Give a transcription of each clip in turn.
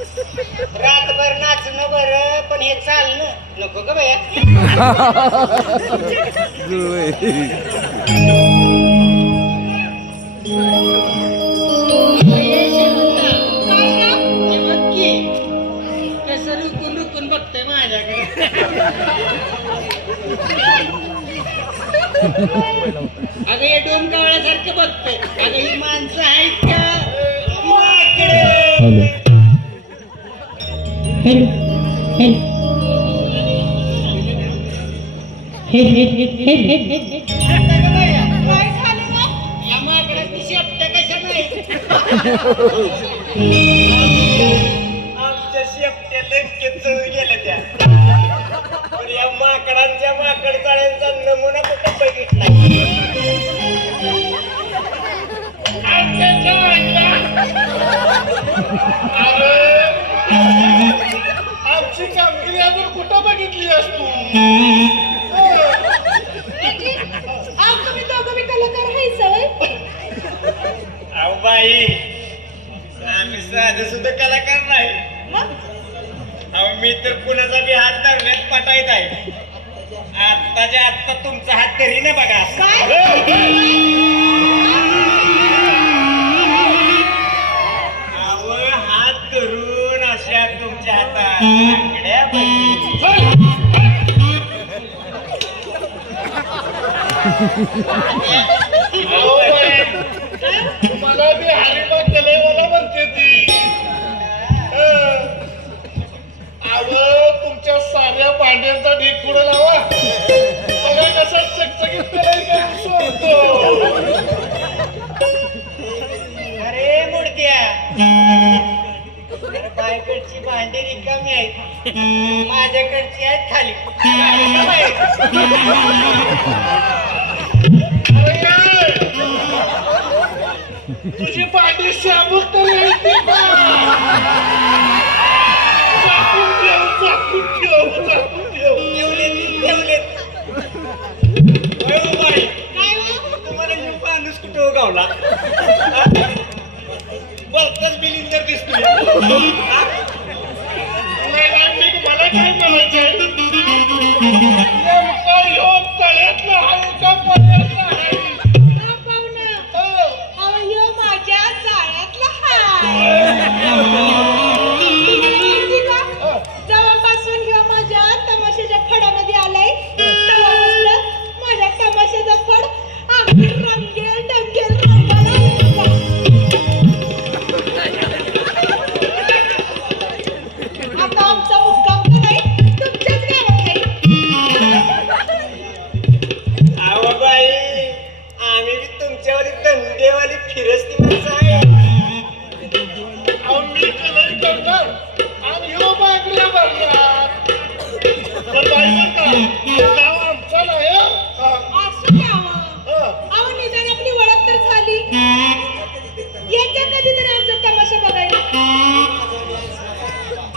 रातभर नाचणं बरं पण हे चालणं नको ग बया. हे कसं रुकून रुकून बघतंय माझ्याकडे अगं हे डोम कावळ्यासारखं बघतोय. अगं ही माणसं आहेत का? हॅलो हॅलो हे हे हे हे हे या शेपट्या कशा आमच्या शेपट्या लटके चळून गेल्या त्या. पण या माकडांच्या माकड चाळ्यांचा नमुना कुठं बघितला? कुठं बघितली असतो तुम्ही दोघं कलाकार आहे सवय. अहो बाई. आम्ही साधं सुद्धा कलाकार नाही. अहो मी तर कुणाचा बी हात धरण्यात पटायत आहे. आत्ताच्या आत्ता तुमचा हात तरी ना बघा. अहो हात धरून अशा तुमच्या हातात मला ती तुम्हाला केलंय मला म्हणते ती हं. तुमच्या साऱ्या भांड्यांचा ढीक पुढे लावा बघा कसा चकचकीत अरे मुडद्या अरे भांडी रिकामी आहेत माझ्याकडची आहेत खाली तुझी भांडी शाबूत तरी येते का झाकून ठेव झाकून ठेव झाकून ठेव. ठेवलेत ठेवलेत. होय हो बाई. तुम्हाला हे माणूस कुठं उगावला? बोलताच बिलिंदर दिसतोय. नाही ठीक, मला काय म्हणायचंय? ह्यो तळ्यातला आहे का पळ्यातला Yeah.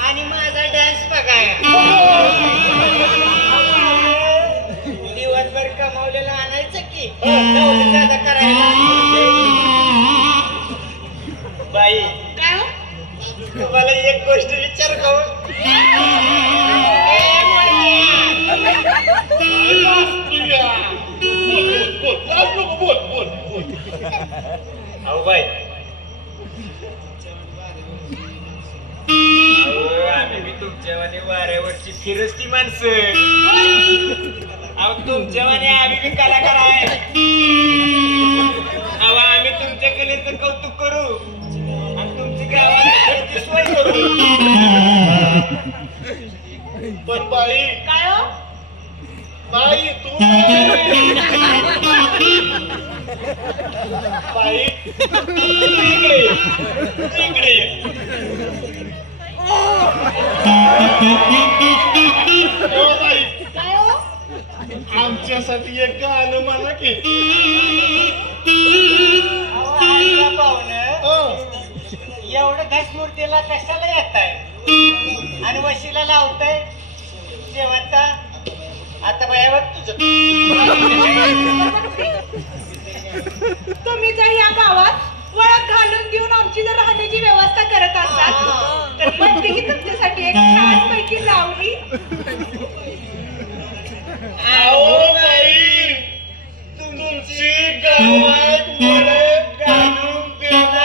आणि माझा डान्स बघाय. दिवसभर कमावलेलं आणायचं की? जादा करायला बाई काय हो? तुम्हाला एक गोष्ट वाऱ्यावरची फिरस्ती माणसं अहो तुमच्यावानी आम्ही बी कलाकार आहे अहो आम्ही तुमच्या कलेचं कौतुक करू आणि तुमची गावाला सोय करू पण बाई काय हो? बाई तू. बाई इकडे ये. इकडे ये. ओ बाई काय हो? आमच्यासाठी एक गाणं म्हणा की. अहो, ऐका पाहुणं हं. एवढं घसमूर्तीला कशाला येत आहे आणि वशीला लावतंय? जेवता आता बाया बघ तुझं. तुम्ही जर या गावात ओळख घालून देऊन आमची जर राहण्याची व्यवस्था करत असाल तर तुमच्यासाठी एक छान तुम्ही लावली. आओ बाई तुमची गावात मला काढून देणार